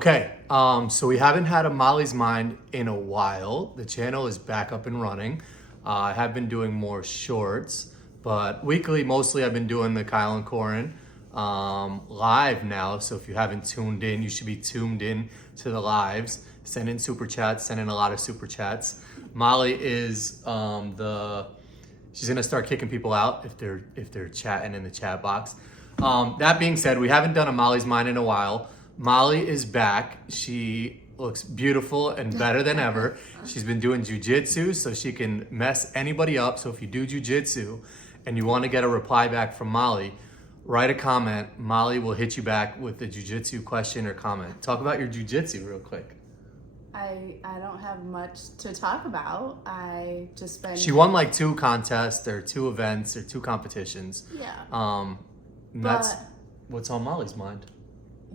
Okay, so we haven't had a Molly's Mind in a while. The channel is back up and running. I have been doing more shorts, but weekly, mostly I've been doing the Kyle and Corin live now. So if you haven't tuned in, you should be tuned in to the lives. Send in super chats, send in a lot of super chats. Molly is she's gonna start kicking people out if they're chatting in the chat box. That being said, we haven't done a Molly's Mind in a while. Molly is back. She looks beautiful and better than ever. She's been doing jujitsu so she can mess anybody up. So if you do jujitsu and you want to get a reply back from Molly, write a comment. Molly will hit you back with a jujitsu question or comment. Talk about your jujitsu real quick. I don't have much to talk about. I just been... She won like 2 contests or 2 events or 2 competitions. Yeah. That's what's on Molly's mind.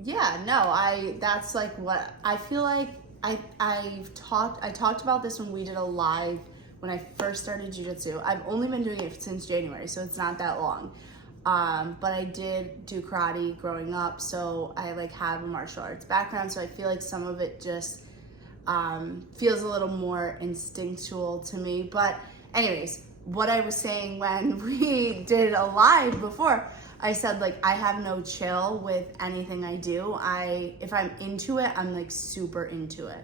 Yeah, no, that's like what I feel like. I talked about this when we did a live when I first started jiu-jitsu. I've only been doing it since January, so it's not that long. But I did do karate growing up, so I like have a martial arts background, so I feel like some of it just feels a little more instinctual to me. But anyways, what I was saying when we did a live before, I said, like, I have no chill with anything I do. If I'm into it, I'm like super into it.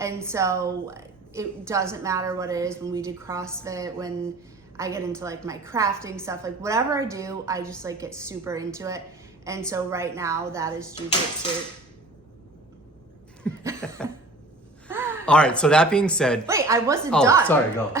And so it doesn't matter what it is. When we do CrossFit, when I get into like my crafting stuff, like whatever I do, I just like get super into it. And so right now that is jiu-jitsu. All right, so that being said. Wait, I wasn't done. Sorry, go.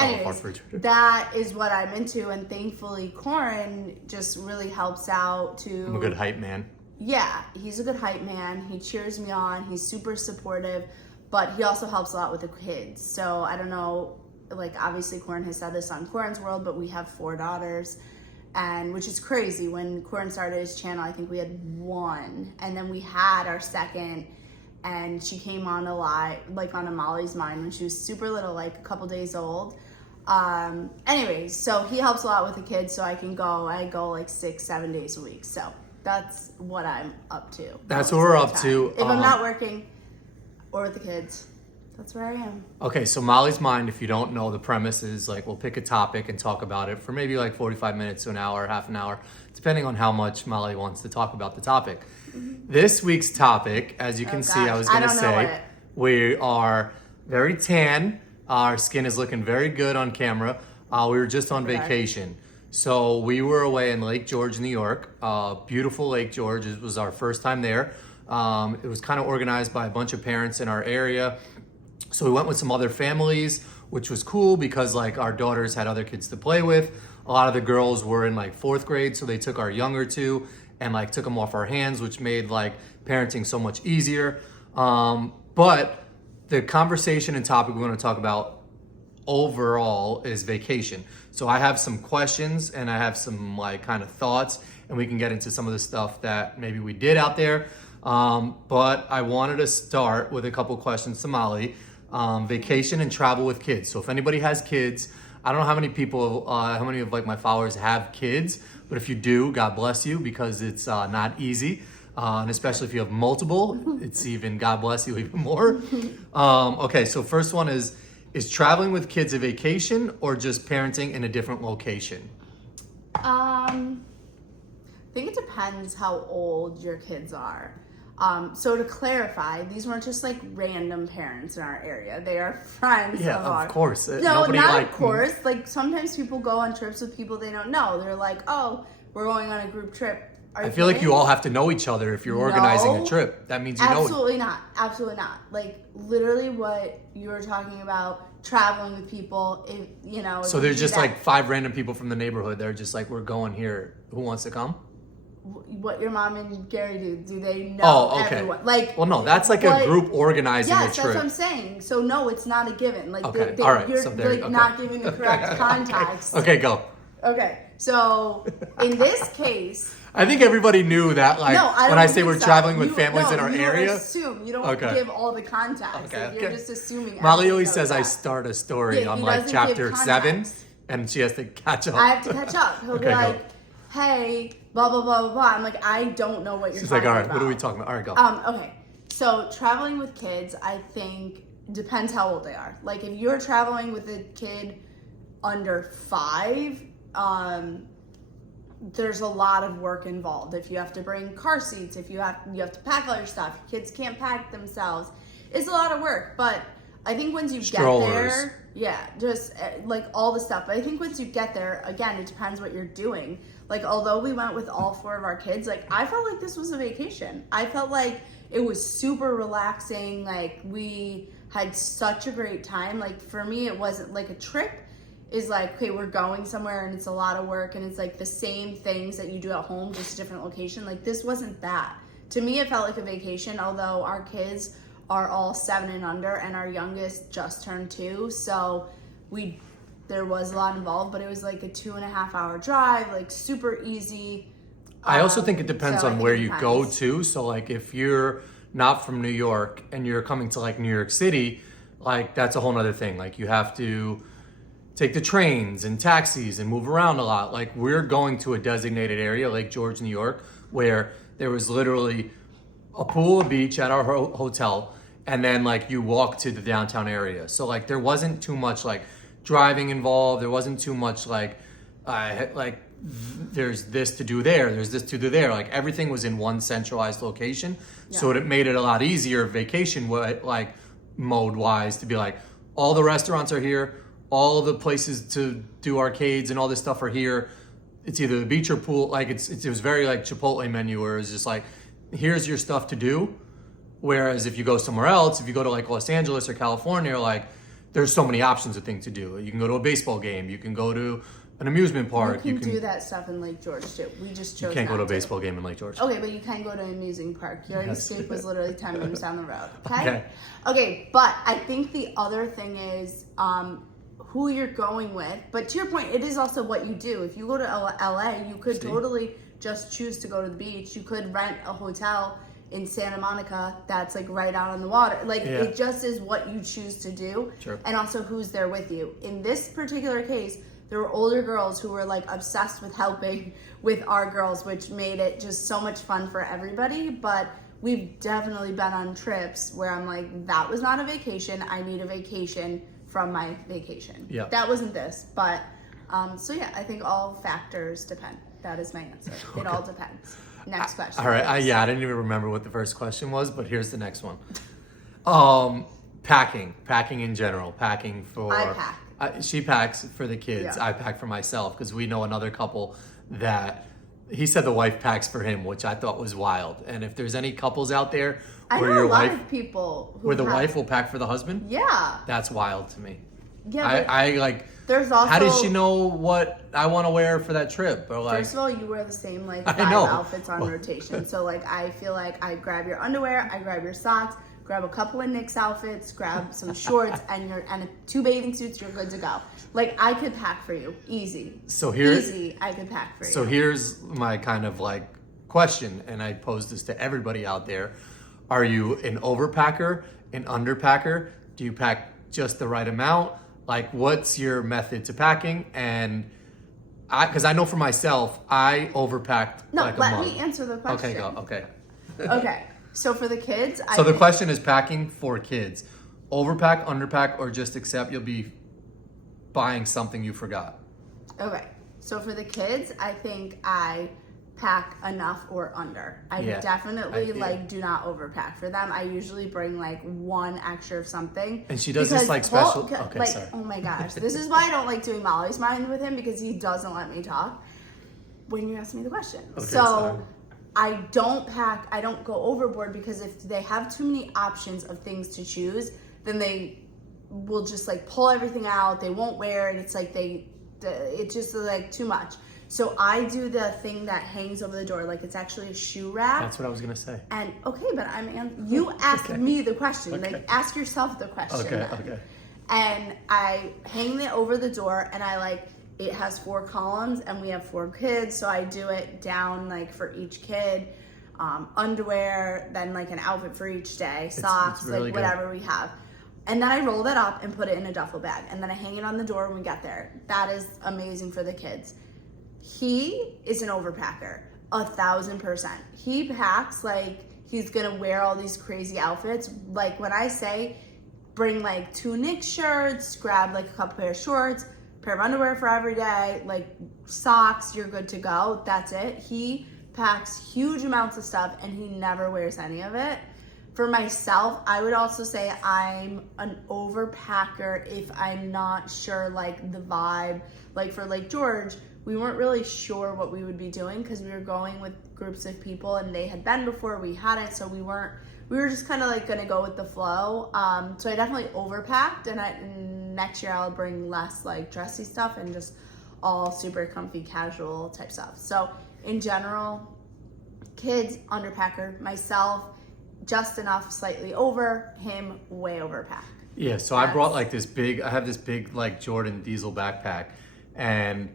Anyways, that is what I'm into, and thankfully Corin just really helps out to... I'm a good hype man. Yeah, he's a good hype man. He cheers me on. He's super supportive, but he also helps a lot with the kids. So I don't know, like obviously Corin has said this on Corin's World, but we have 4 daughters, and which is crazy. When Corin started his channel, I think we had 1, and then we had our second, and she came on a live, like on a Molly's Mind when she was super little, like a couple days old. Anyways, so he helps a lot with the kids, so I go like 6-7 days a week. So that's what I'm up to. That's what we're up to. If I'm not working or with the kids, that's where I am. Okay, so Molly's Mind, if you don't know, the premise is like we'll pick a topic and talk about it for maybe like 45 minutes to an hour, half an hour, depending on how much Molly wants to talk about the topic. This week's topic, as you can see, I was going to say, we are very tan. Our skin is looking very good on camera. We were just on vacation. So we were away in Lake George, New York. Beautiful Lake George. It was our first time there. It was kind of organized by a bunch of parents in our area. So we went with some other families, which was cool because like our daughters had other kids to play with. A lot of the girls were in like 4th grade, so they took our younger 2 and like took them off our hands, which made like parenting so much easier. But the conversation and topic we're going to talk about overall is vacation. So I have some questions and I have some like kind of thoughts, and we can get into some of the stuff that maybe we did out there. But I wanted to start with a couple questions to Molly. Vacation and travel with kids. So if anybody has kids, I don't know how many people, how many of like my followers have kids, but if you do, God bless you, because it's not easy. And especially if you have multiple, it's even, God bless you even more. Okay, so first one is traveling with kids a vacation or just parenting in a different location? I think it depends how old your kids are. So to clarify, these weren't just like random parents in our area. They are friends of ours. Of course. No, Nobody not like, of course. Like sometimes people go on trips with people they don't know. They're like, oh, we're going on a group trip. I feel like you all have to know each other if you're organizing a trip. That means you know. Absolutely not. Absolutely not. Like literally what you were talking about, traveling with people, So there's just like 5 random people from the neighborhood. They're just like, we're going here. Who wants to come? What your mom and Gary do they know everyone? Like, well, no, that's like a group organizing a trip. Yes, that's what I'm saying. So no, it's not a given. Like, all right, you're like not giving the correct context. Okay, go. Okay, so in this case, I think everybody knew that. Like, when I say we're traveling with families in our area, you don't give all the context. Okay, like, you're just assuming. Molly always says I start a story on like chapter 7, and she has to catch up. I have to catch up. He'll be like, hey, blah, blah, blah, blah, blah. I'm like, I don't know what you're She's talking like, all right, about. what are we talking about? All right, go. Okay. So traveling with kids, I think depends how old they are. Like if you're traveling with a kid under 5, there's a lot of work involved. If you have to bring car seats, if you have to pack all your stuff, kids can't pack themselves. It's a lot of work, but I think once you Strollers. get there, yeah, just like all the stuff. But I think once you get there, again, it depends what you're doing. Like although we went with all 4 of our kids, like I felt like this was a vacation. I felt like it was super relaxing. Like we had such a great time. Like for me, it wasn't like a trip is like, okay, we're going somewhere and it's a lot of work and it's like the same things that you do at home, just a different location. Like this wasn't that. To me, it felt like a vacation, although our kids are all 7 and under and our youngest just turned 2. So there was a lot involved, but it was like a 2.5 hour drive, like super easy. I also think it depends so on where you go to. So like if you're not from New York and you're coming to like New York City, like that's a whole nother thing. Like you have to take the trains and taxis and move around a lot. Like we're going to a designated area, Lake George, New York, where there was literally a pool, a beach at our hotel, and then like you walk to the downtown area. So like there wasn't too much like driving involved. There wasn't too much like there's this to do there, there's this to do there. Like everything was in one centralized location. Yeah. So it made it a lot easier vacation like mode wise to be like all the restaurants are here, all the places to do arcades and all this stuff are here. It's either the beach or pool. Like it was very like Chipotle menu where it's just like, here's your stuff to do. Whereas if you go somewhere else, if you go to like Los Angeles or California, like there's so many options of things to do. You can go to a baseball game. You can go to an amusement park. You can do that stuff in Lake George too. We just chose. You can't go to a to. baseball game in Lake George. Okay, but you can go to an amusing park. Your escape was literally 10 minutes down the road. Okay? Okay. Okay, but I think the other thing is who you're going with. But to your point, it is also what you do. If you go to LA, you could totally just choose to go to the beach. You could rent a hotel in Santa Monica that's like right out on the water. Like it just is what you choose to do. Sure. And also who's there with you. In this particular case, there were older girls who were like obsessed with helping with our girls, which made it just so much fun for everybody. But we've definitely been on trips where I'm like, that was not a vacation. I need a vacation from my vacation. Yeah. That wasn't this. But so yeah, I think all factors depend. That is my answer. Okay. It all depends. Next question. All right. I didn't even remember what the first question was, but here's the next one. Packing in general, packing for. I pack. She packs for the kids. Yeah. I pack for myself because we know another couple that he said the wife packs for him, which I thought was wild. And if there's any couples out there where I know your a lot wife, of people where the wife will pack for the husband, yeah, that's wild to me. Yeah, I like. There's also. How does she know what I want to wear for that trip? Or like, first of all, you wear the same like 5 outfits on rotation. So like I feel like I grab your underwear, I grab your socks, grab a couple of Nick's outfits, grab some shorts, and 2 bathing suits. You're good to go. Like I could pack for you, easy. I could pack for you. So here's my kind of like question, and I pose this to everybody out there: are you an overpacker, an underpacker? Do you pack just the right amount? Like, what's your method to packing? And because I know for myself, I overpacked like a month. No, let me answer the question. Okay, go. Okay. Okay. So for the kids, the question is packing for kids. Overpack, underpack, or just accept you'll be buying something you forgot. Okay. So for the kids, I think I pack enough or under. I definitely do not overpack for them. I usually bring like 1 extra of something. And she does this like special. Okay, like, sorry. Oh my gosh, this is why I don't like doing Molly's Mind with him because he doesn't let me talk when you ask me the question. Okay, so sorry. I don't pack. I don't go overboard because if they have too many options of things to choose, then they will just like pull everything out. They won't wear it. It's like it's just like too much. So I do the thing that hangs over the door, like it's actually a shoe rack. That's what I was gonna say. And okay, but you asked me the question. Okay. Like ask yourself the question. Okay. Then. Okay. And I hang it over the door, and it has 4 columns, and we have 4 kids, so I do it down like for each kid. Underwear, then like an outfit for each day, socks, it's really like whatever we have. And then I roll that up and put it in a duffel bag, and then I hang it on the door when we get there. That is amazing for the kids. he is an overpacker, 1,000%. He packs like he's gonna wear all these crazy outfits. Like when I say bring like 2 knit shirts, grab like a couple pair of shorts, pair of underwear for every day, like socks, you're good to go. That's it. He packs huge amounts of stuff and he never wears any of it. For myself, I would also say I'm an overpacker if I'm not sure like the vibe. Like for Lake George, we weren't really sure what we would be doing because we were going with groups of people and they had been before, we hadn't, so we were just kind of like gonna go with the flow. So I definitely overpacked, and next year I'll bring less like dressy stuff and just all super comfy casual type stuff. So in general, kids underpacker, myself just enough, slightly over, him way overpack. Yeah, so I brought like I have this big like Jordan diesel backpack, and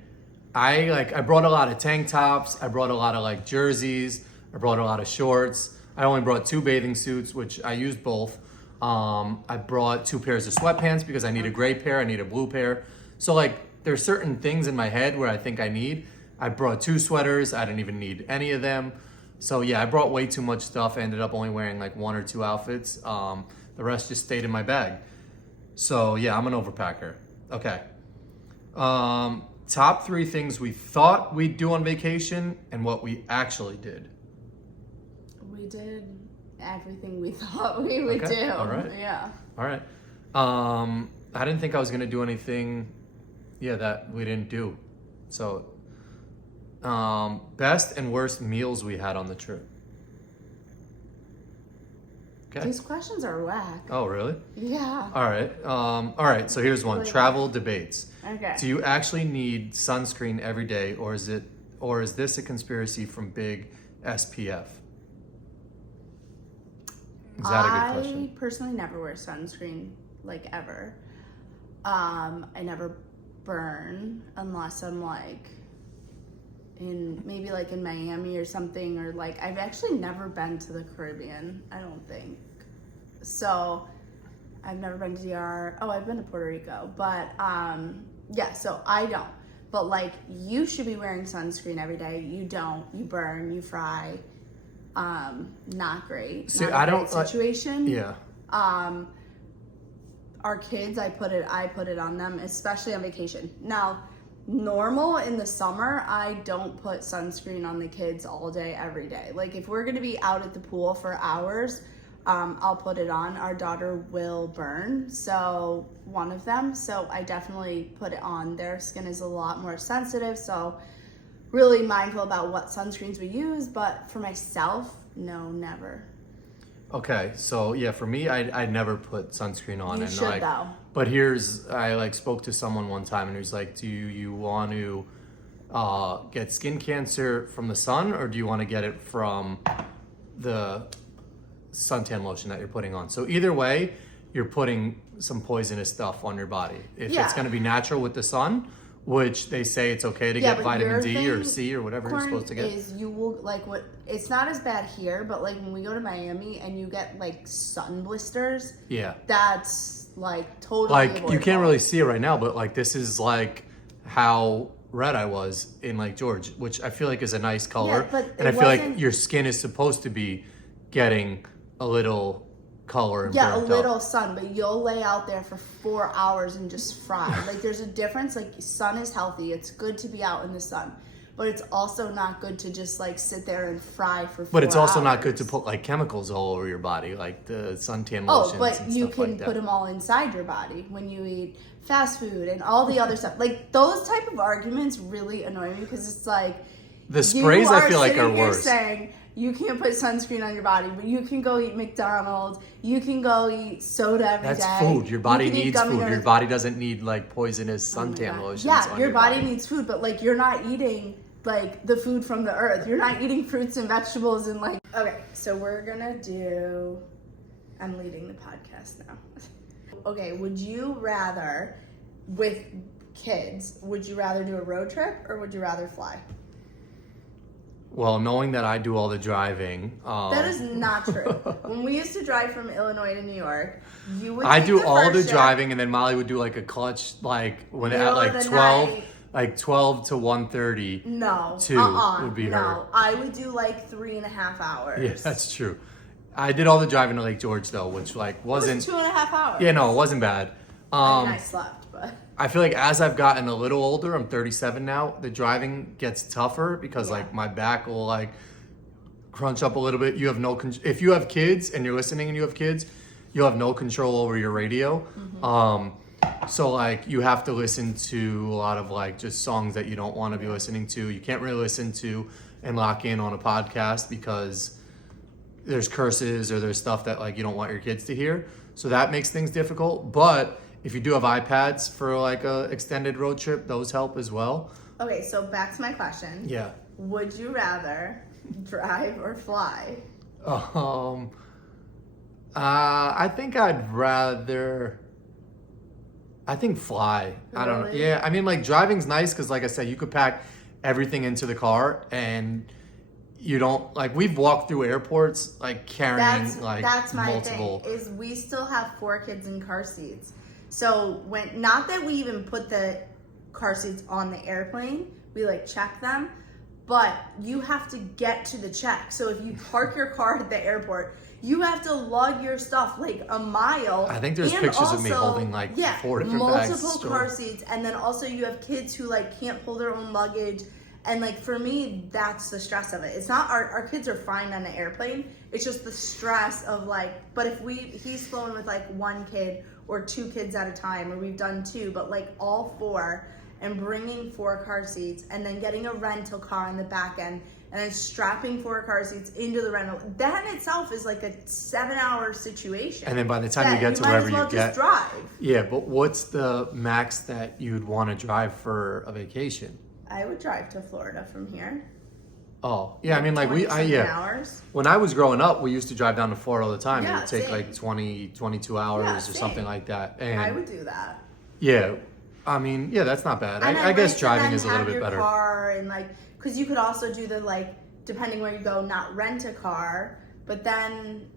I brought a lot of tank tops, I brought a lot of like jerseys, I brought a lot of shorts. I only brought 2 bathing suits, which I used both. I brought 2 pairs of sweatpants because I need a gray pair, I need a blue pair. So like there's certain things in my head where I think I need. I brought 2 sweaters, I didn't even need any of them. So yeah, I brought way too much stuff. I ended up only wearing like 1 or 2 outfits. The rest just stayed in my bag. So yeah, I'm an overpacker. Okay. Top 3 things we thought we'd do on vacation and what we actually did. We did everything we thought we would do. All right. Yeah. All right. I didn't think I was gonna do anything, that we didn't do. So, best and worst meals we had on the trip. Okay. These questions are whack. Oh, really? Yeah. All right. So here's one. Travel debates. Okay. Do you actually need sunscreen every day, or is this a conspiracy from big SPF? Is that a good question? I personally never wear sunscreen, like ever. I never burn unless I'm like maybe like in Miami or something, or like I've actually never been to the Caribbean, I don't think. So I've never been to DR. Oh, I've been to Puerto Rico, but yeah, so I don't. But like you should be wearing sunscreen every day. You don't. You burn, you fry. Not great. See, not a I great don't situation. Yeah. Our kids, I put it on them, especially on vacation. Now, normal in the summer, I don't put sunscreen on the kids all day, every day. Like if we're gonna be out at the pool for hours, I'll put it on. Our daughter will burn, so one of them. So I definitely put it on. Their skin is a lot more sensitive, so really mindful about what sunscreens we use. But for myself, no, never. Okay, so yeah, for me, I never put sunscreen on. You and should like, though. But I like spoke to someone one time and he was like, do you want to get skin cancer from the sun, or do you want to get it from the suntan lotion that you're putting on? So either way, you're putting some poisonous stuff on your body. If it's going to be natural with the sun, which they say it's okay to get vitamin D or C or whatever you're supposed to get. Is you will like what? It's not as bad here, but like when we go to Miami and you get like sun blisters. Yeah. That's like totally like avoidable. You can't really see it right now, but like this is like how red I was in Lake George, which I feel like is a nice color. Yeah, but and I feel like your skin is supposed to be getting a little color and a burnt little up. sun, but you'll lay out there for 4 hours and just fry. Like there's a difference. Like sun is healthy. It's good to be out in the sun, but it's also not good to just like sit there and fry for 4 hours. But it's also not good to put like chemicals all over your body, like the suntan lotions. Oh, but and you stuff can like that. put them all inside your body when you eat fast food and all the other stuff. Like those type of arguments really annoy me because it's like The sprays I feel like are worse. Saying you can't put sunscreen on your body, but you can go eat McDonald's. You can go eat soda every day. That's food. Your body needs food. Bears. Your body doesn't need like poisonous suntan lotions. Yeah, on your body needs food, but like you're not eating like the food from the earth. You're not eating fruits and vegetables and like. Okay, so we're gonna do. I'm leading the podcast now. Okay, would you rather, with kids, would you rather do a road trip or would you rather fly? Well, knowing that I do all the driving. That is not true. When we used to drive from Illinois to New York, you would. I take do the all the first shift, driving, and then Molly would do like a clutch, like when at middle like of the 12. night. like 12 to 1:30. No. Would be her. No, I would do like 3.5 hours. Yeah, that's true. I did all the driving to Lake George though, which like wasn't. It was 2.5 hours. Yeah, no, it wasn't bad. I slept, but. I feel like as I've gotten a little older, I'm 37 now, the driving gets tougher because like my back will like crunch up a little bit. You have no if you have kids and you're listening and you have kids, you'll have no control over your radio. So like you have to listen to a lot of like just songs that you don't want to be listening to. You can't really listen to and lock in on a podcast because there's curses or there's stuff that like you don't want your kids to hear. So that makes things difficult. But if you do have iPads for like a extended road trip, those help as well. Okay, so back to my question. Yeah. Would you rather drive or fly? I think I'd rather. I think fly. I don't know. Really? Yeah, I mean, like driving's nice because, like I said, you could pack everything into the car and you don't like. We've walked through airports like carrying that's my multiple. thing. Is we still have 4 kids in car seats. So not that we even put the car seats on the airplane, we like check them, but you have to get to the check. So if you park your car at the airport, you have to lug your stuff like a mile. I think there's pictures of me holding like 4 different bags. Multiple car seats, and then also you have kids who like can't hold their own luggage. And like for me, that's the stress of it. It's not our kids are fine on the airplane. It's just the stress of like, but if he's flown with like 1 kid or 2 kids at a time, or we've done 2, but like all 4, and bringing 4 car seats and then getting a rental car on the back end and then strapping 4 car seats into the rental. That in itself is like a 7-hour situation. And then by the time you get to wherever you get, just drive. Yeah, but what's the max that you'd want to drive for a vacation? I would drive to Florida from here. Oh, yeah, I mean, like hours. When I was growing up, we used to drive down to Florida all the time. Yeah, it would take same. like 22 hours or something like that. And I would do that. Yeah, I mean, yeah, that's not bad. And I guess like driving is a little bit your better. Car and like, because you could also do the like, depending where you go, not rent a car, but then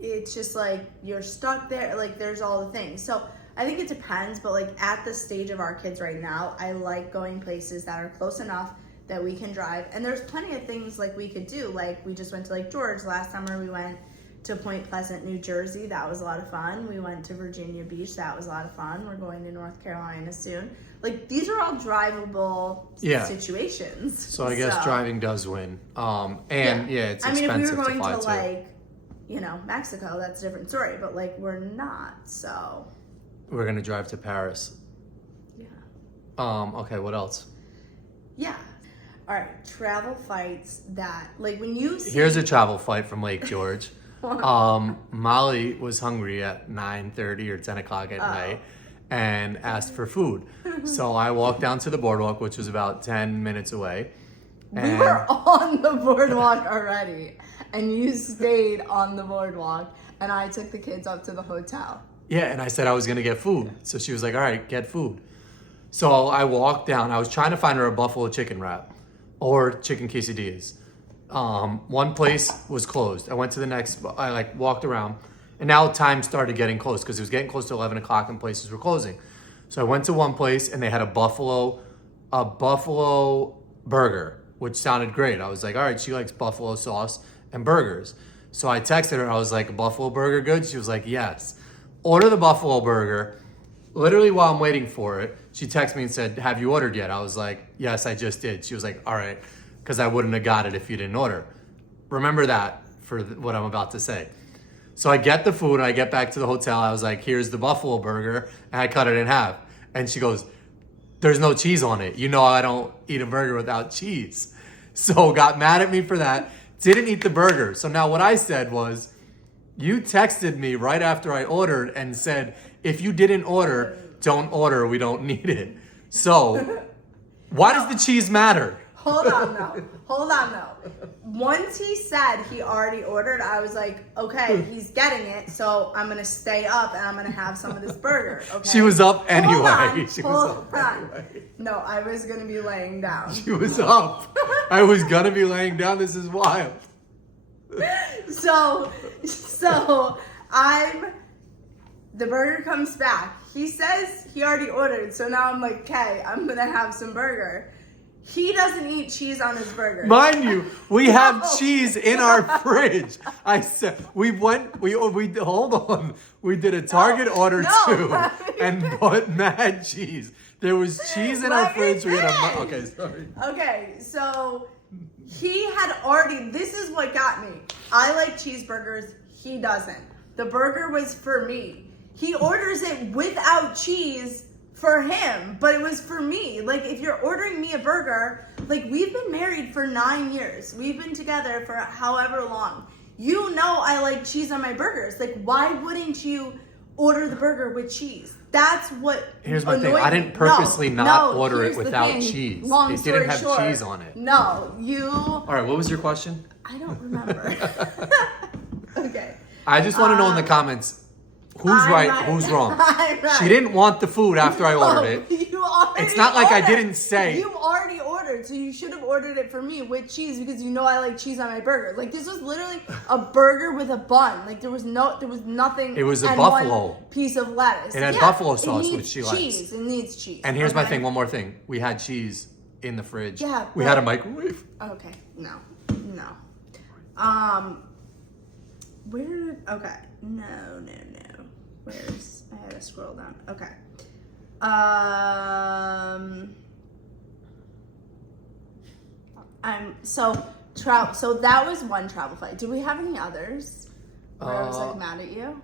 it's just like you're stuck there. Like there's all the things. So I think it depends, but like at the stage of our kids right now, I like going places that are close enough that we can drive. And there's plenty of things like we could do. Like we just went to Lake George last summer. We went to Point Pleasant, New Jersey. That was a lot of fun. We went to Virginia Beach. That was a lot of fun. We're going to North Carolina soon. Like these are all drivable situations. So I guess driving does win. It's expensive to fly too. I mean, if we were going to like, Mexico, that's a different story. But like we're not, so. We're gonna drive to Paris. Yeah. Okay, what else? Yeah. All right, travel fights that like when you see... Here's a travel fight from Lake George. Molly was hungry at 9:30 or 10 o'clock at night and asked for food. So I walked down to the boardwalk, which was about 10 minutes away. We were on the boardwalk already, and you stayed on the boardwalk, and I took the kids up to the hotel. Yeah, and I said I was gonna get food. So she was like, all right, get food. So I walked down. I was trying to find her a buffalo chicken wrap or chicken quesadillas. One place was closed. I went to the next, I like walked around, and now time started getting close because it was getting close to 11 o'clock and places were closing. So I went to one place and they had a buffalo burger, which sounded great. I was like, all right, she likes buffalo sauce and burgers. So I texted her, I was like, buffalo burger good? She was like, yes. Order the buffalo burger. Literally while I'm waiting for it, she texted me and said, have you ordered yet? I was like, yes, I just did. She was like, all right, because I wouldn't have got it if you didn't order. Remember that for what I'm about to say. So I get the food and I get back to the hotel. I was like, here's the buffalo burger. And I cut it in half. And she goes, there's no cheese on it. You know I don't eat a burger without cheese. So got mad at me for that. Didn't eat the burger. So now what I said was, you texted me right after I ordered and said, if you didn't order, don't order. We don't need it. So why does the cheese matter? Hold on though. Once he said he already ordered, I was like, okay, he's getting it, so I'm gonna stay up and I'm gonna have some of this burger. Okay. She was up anyway. Hold on. No, I was gonna be laying down. She was up. I was gonna be laying down. This is wild. The burger comes back. He says he already ordered, so now I'm like, okay, I'm gonna have some burger. He doesn't eat cheese on his burger. Mind you, we have cheese in our fridge. I said we hold on. We did a Target order too, and bought mad cheese. There was cheese in our fridge. We had okay, sorry. Okay, so he had already. This is what got me. I like cheeseburgers. He doesn't. The burger was for me. He orders it without cheese for him, but it was for me. Like, if you're ordering me a burger, like, we've been married for 9 years. We've been together for however long. You know I like cheese on my burgers. Like, why wouldn't you order the burger with cheese? That's what Here's my thing. annoyed I me. didn't purposely not order it here's the without thing. cheese. Long It story didn't have short, cheese on it. No, you... All right, what was your question? I don't remember. Okay. I just want to know in the comments, who's right, who's wrong? I'm right. She didn't want the food after I ordered it. You already It's not like I ordered. didn't say. You already ordered, so you should have ordered it for me with cheese because you know I like cheese on my burger. Like, this was literally a burger with a bun. Like, there was nothing. It was a and buffalo. one piece of lettuce. It had Yeah, buffalo it sauce, needs which she likes. cheese. It needs cheese. And here's my Okay? thing, one more thing. We had cheese in the fridge. Yeah, We had a microwave. Okay, no. Where did, okay, no. Where's, I had to scroll down. Okay. So that was one travel flight. Did we have any others where I was like mad at you?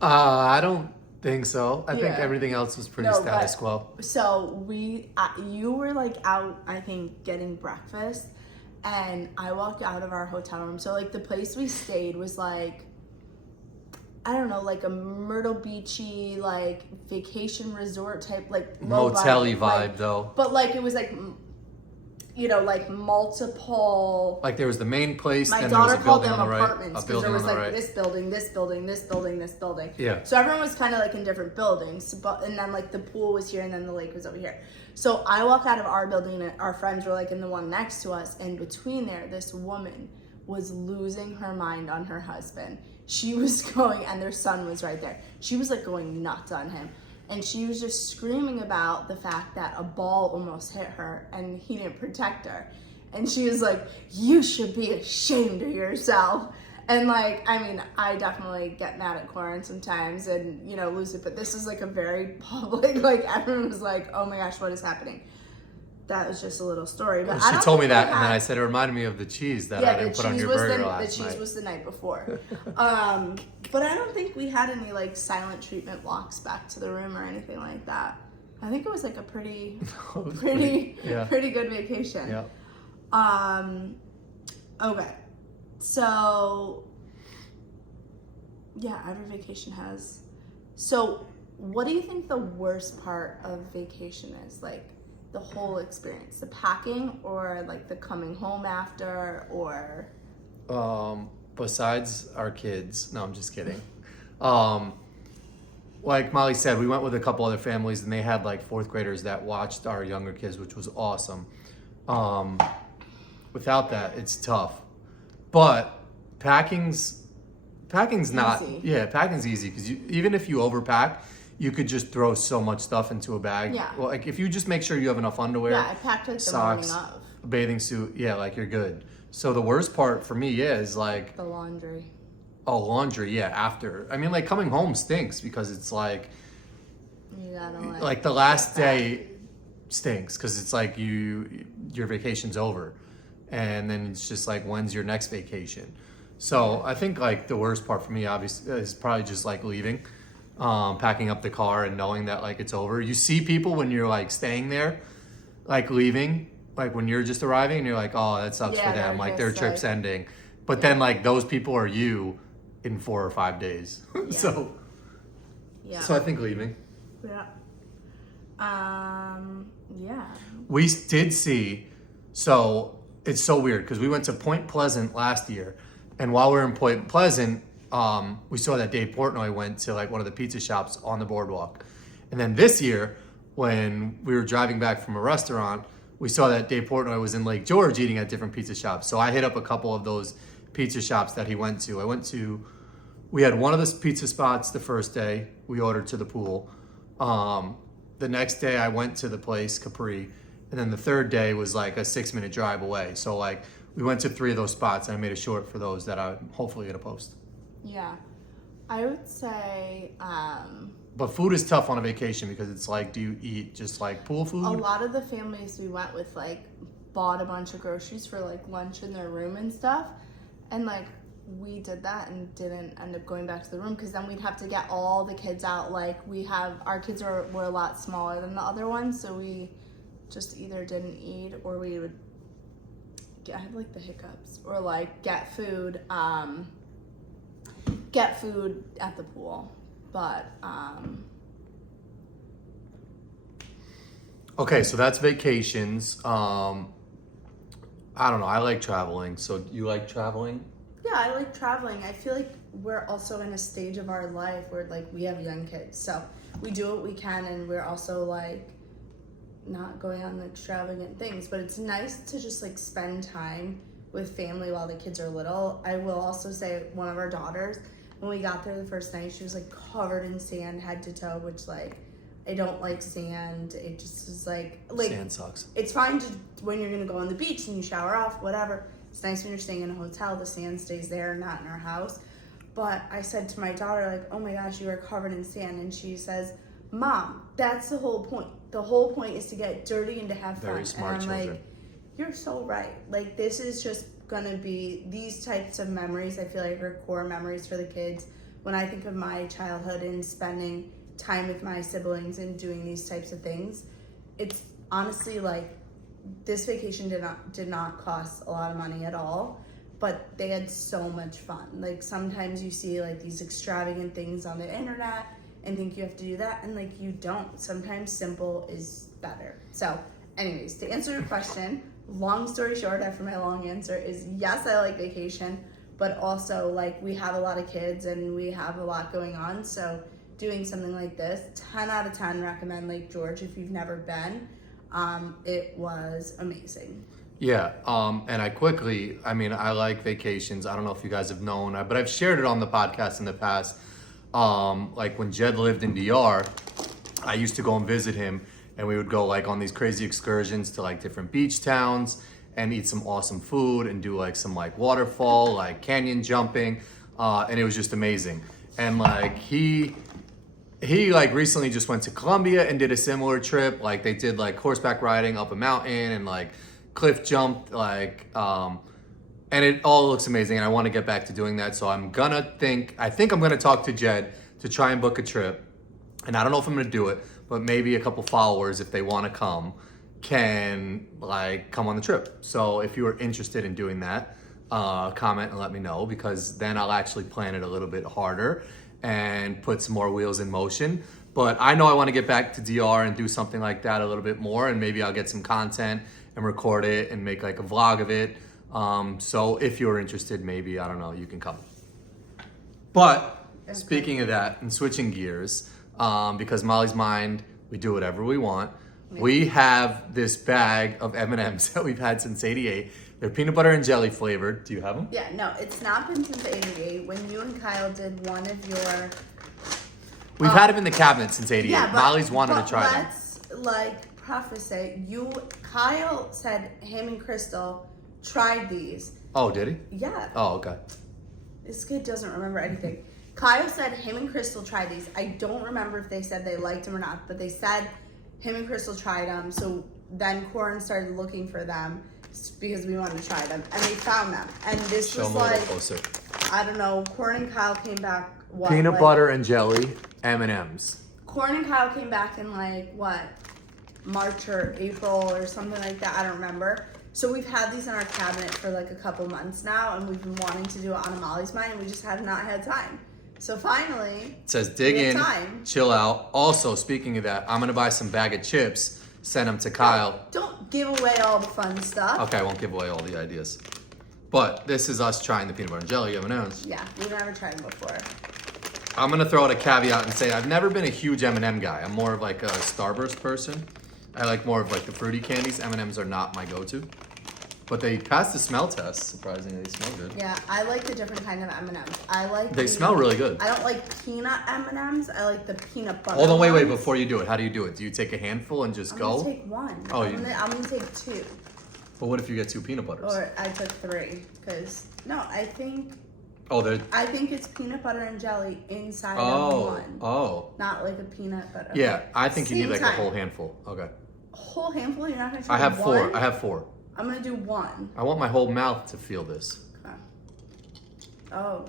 I don't think so. I think Yeah. everything else was pretty No, status but- quo. So you were like out, I think, getting breakfast, and I walked out of our hotel room. So like the place we stayed was like, I don't know, like a Myrtle Beachy, like vacation resort type, like low Motel-y vibe like, though. But like it was like, you know, like multiple. Like there was the main place, My then there was daughter a called building them on the right, apartments a because building there was on the like right. this building, this building, this building, this building, this building. Yeah. So everyone was kind of like in different buildings, but and then like the pool was here and then the lake was over here. So I walk out of our building and our friends were like in the one next to us, and between there, this woman was losing her mind on her husband. She was going, and their son was right there. She was like going nuts on him. And she was just screaming about the fact that a ball almost hit her and he didn't protect her. And she was like, you should be ashamed of yourself. And like, I mean, I definitely get mad at Corin sometimes and, you know, lose it. But this is like a very public, like everyone was like, oh my gosh, what is happening? That was just a little story. But She told me that, and then I said it reminded me of the cheese that I didn't put on your burger last the cheese night. was the night before. But I don't think we had any like silent treatment walks back to the room or anything like that. I think it was like a pretty good vacation. Yeah. Okay. So yeah, every vacation has. So what do you think the worst part of vacation is? Like the whole experience, the packing or like the coming home after, or Besides our kids, no, I'm just kidding. Like Molly said, we went with a couple other families, and they had like fourth graders that watched our younger kids, which was awesome. Without that, it's tough. But packing's not. Easy. Yeah, packing's easy because even if you overpack, you could just throw so much stuff into a bag. Yeah. Well, like if you just make sure you have enough underwear, yeah, I packed like the socks, morning of. a bathing suit, yeah, like you're good. So the worst part for me, yeah, is like The laundry. laundry, yeah, after. I mean, like coming home stinks because it's like You gotta like the last day stinks because it's like your vacation's over, and then it's just like when's your next vacation. So I think like the worst part for me obviously is probably just like leaving, packing up the car and knowing that like it's over. You see people when you're like staying there, like leaving, like when you're just arriving and you're like, oh, that sucks Yeah, for them, they're like their just, trip's like- ending. But then like those people are you in 4 or 5 days. So Yeah. I think leaving. Yeah. Yeah. We did see, so it's so weird because we went to Point Pleasant last year, and while we were in Point Pleasant, we saw that Dave Portnoy went to like one of the pizza shops on the boardwalk. And then this year, when we were driving back from a restaurant, we saw that Dave Portnoy was in Lake George eating at different pizza shops. So I hit up a couple of those pizza shops that he went to. I went to we had one of the pizza spots the first day. We ordered to the pool. The next day I went to the place, Capri. And then the third day was like a 6-minute drive away. So like we went to 3 of those spots and I made a short for those that I'm hopefully gonna post. Yeah. I would say, But food is tough on a vacation because it's like, do you eat just like pool food? a lot of the families we went with like bought a bunch of groceries for like lunch in their room and stuff. And like we did that and didn't end up going back to the room because then we'd have to get all the kids out. Like our kids were a lot smaller than the other ones. So we just either didn't eat or we would I had like the hiccups or like get food at the pool. But Okay, so that's vacations. I don't know. I like traveling. So you like traveling? yeah, I like traveling. I feel like we're also in a stage of our life where like we have young kids. So we do what we can and we're also like not going on extravagant things, but it's nice to just like spend time with family while the kids are little. I will also say one of our daughters, when we got there the first night, she was like covered in sand head to toe, which like I don't like sand. It just is like Sand sucks. it's fine when you're gonna go on the beach and you shower off, whatever. It's nice when you're staying in a hotel, the sand stays there, not in our house. But I said to my daughter, like, oh my gosh, you are covered in sand. And she says, Mom, that's the whole point. The whole point is to get dirty and to have fun. Very smart and I'm children. like, you're so right. Like, this is just gonna be these types of memories, I feel like are core memories for the kids. When I think of my childhood and spending time with my siblings and doing these types of things, it's honestly like this vacation did not cost a lot of money at all, but they had so much fun. Like sometimes you see like these extravagant things on the internet and think you have to do that, and like you don't. Sometimes simple is better. So anyways, to answer your question, long story short after my long answer is yes, I like vacation, but also like we have a lot of kids and we have a lot going on, so doing something like this, 10 out of 10 recommend Lake George if you've never been. It was amazing. Yeah, and I like vacations. I don't know if you guys have known, but I've shared it on the podcast in the past. Like when Jed lived in DR, I used to go and visit him, and we would go like on these crazy excursions to like different beach towns and eat some awesome food and do like some like waterfall, like canyon jumping, and it was just amazing. And like he like recently just went to Colombia and did a similar trip. Like they did like horseback riding up a mountain and like cliff jumped, like and it all looks amazing, and I want to get back to doing that. So I think I'm gonna talk to Jed to try and book a trip. And I don't know if I'm gonna do it, but maybe a couple followers, if they want to come, can like come on the trip. So if you are interested in doing that, comment and let me know, because then I'll actually plan it a little bit harder and put some more wheels in motion. But I know I want to get back to DR and do something like that a little bit more, and maybe I'll get some content and record it and make like a vlog of it. So if you're interested, maybe, I don't know, you can come. But speaking of that and switching gears, because Molly's Mind, we do whatever we want. We have this bag of M&Ms that we've had since '88. They're peanut butter and jelly flavored. Do you have them? Yeah, no, it's not been since '88. When you and Kyle did one of your... We've had them in the cabinet since '88. Yeah, Molly's wanted to try them. Let's like preface it. Kyle said him and Crystal tried these. Oh, did he? Yeah. Oh, okay. This kid doesn't remember anything. Kyle said him and Crystal tried these. I don't remember if they said they liked them or not, but they said him and Crystal tried them. So then Corin started looking for them because we wanted to try them, and they found them. And this was like, I don't know, Corin and Kyle came back, what? Peanut butter and jelly M&Ms. Corin and Kyle came back in like, what, March or April or something like that. I don't remember. So we've had these in our cabinet for like a couple months now, and we've been wanting to do it on a Molly's Mind, and we just have not had time. So finally, it says dig in, chill out. Also, speaking of that, I'm gonna buy some bag of chips, send them to Kyle. Don't give away all the fun stuff. Okay, I won't give away all the ideas. But this is us trying the peanut butter and jelly M&Ms. Yeah, we've never tried them before. I'm gonna throw out a caveat and say I've never been a huge M&M guy. I'm more of like a Starburst person. I like more of like the fruity candies. M&Ms are not my go-to. But they passed the smell test. Surprisingly, they smell good. Yeah, I like the different kind of M&Ms. I like. They smell really good. I don't like peanut M&Ms. I like the peanut butter. Hold on, wait. ones. Before you do it, how do you do it? Do you take a handful and just I'm go? gonna take one. Oh, I'm gonna take two. But what if you get 2 peanut butters? Or I took 3 because I think Oh, I think it's peanut butter and jelly inside Oh, of one. oh. Not like a peanut butter. Yeah, I think you need Same like a time. whole handful. Okay. Whole handful? You're not gonna try I have 4. one? I have 4. I'm gonna do 1. I want my whole mouth to feel this. Okay. Oh.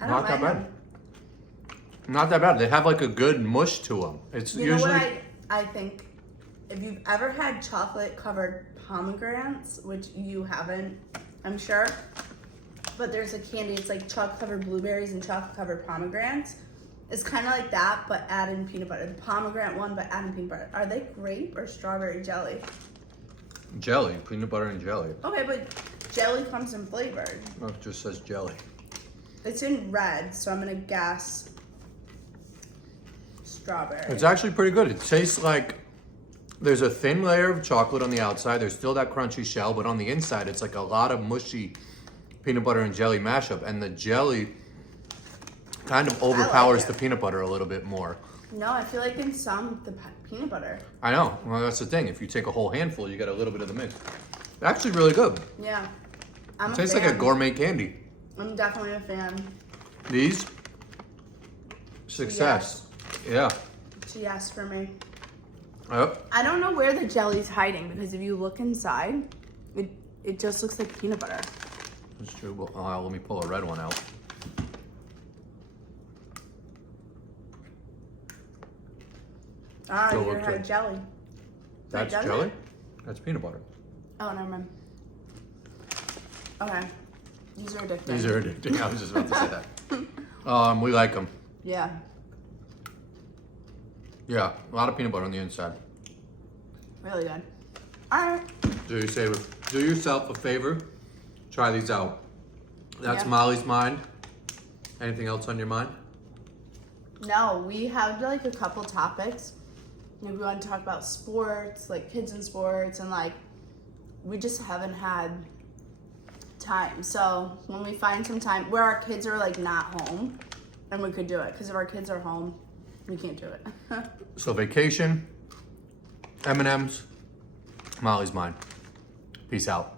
I don't Not that mind bad. them. Not that bad. They have like a good mush to them. It's You usually. know what I think? If you've ever had chocolate covered pomegranates, which you haven't, I'm sure, but there's a candy, it's like chocolate covered blueberries and chocolate covered pomegranates. It's kind of like that, but add in peanut butter. The pomegranate one, but add in peanut butter. Are they grape or strawberry jelly? Jelly, peanut butter and jelly. Okay, but jelly comes in flavored. Oh, it just says jelly. It's in red, so I'm gonna guess strawberry. It's actually pretty good. It tastes like there's a thin layer of chocolate on the outside. There's still that crunchy shell, but on the inside, it's like a lot of mushy peanut butter and jelly mashup. And the jelly kind of overpowers it. the peanut butter a little bit more. No, I feel like in some, the peanut butter. I know. Well, that's the thing. If you take a whole handful, you get a little bit of the mix. Actually, really good. Yeah. I'm It a tastes fan. like a gourmet candy. I'm definitely a fan. These, success. Yeah. It's a yes for me. Yep. I don't know where the jelly's hiding because if you look inside, it just looks like peanut butter. That's true. Well, let me pull a red one out. Ah, Still you look had good. jelly. That's does jelly? it? That's peanut butter. Oh, never mind. Okay. These are addictive. These are addicting. I was just about to say that. We like them. Yeah. Yeah, a lot of peanut butter on the inside. Really good. All right. Do yourself a favor. Try these out. That's Yeah. Molly's mind. Anything else on your mind? No, we have like a couple topics. Maybe we want to talk about sports, like kids in sports, and like we just haven't had time. So when we find some time where our kids are like not home, then we could do it. Because if our kids are home, we can't do it. So vacation, M&Ms, Molly's mind. Peace out.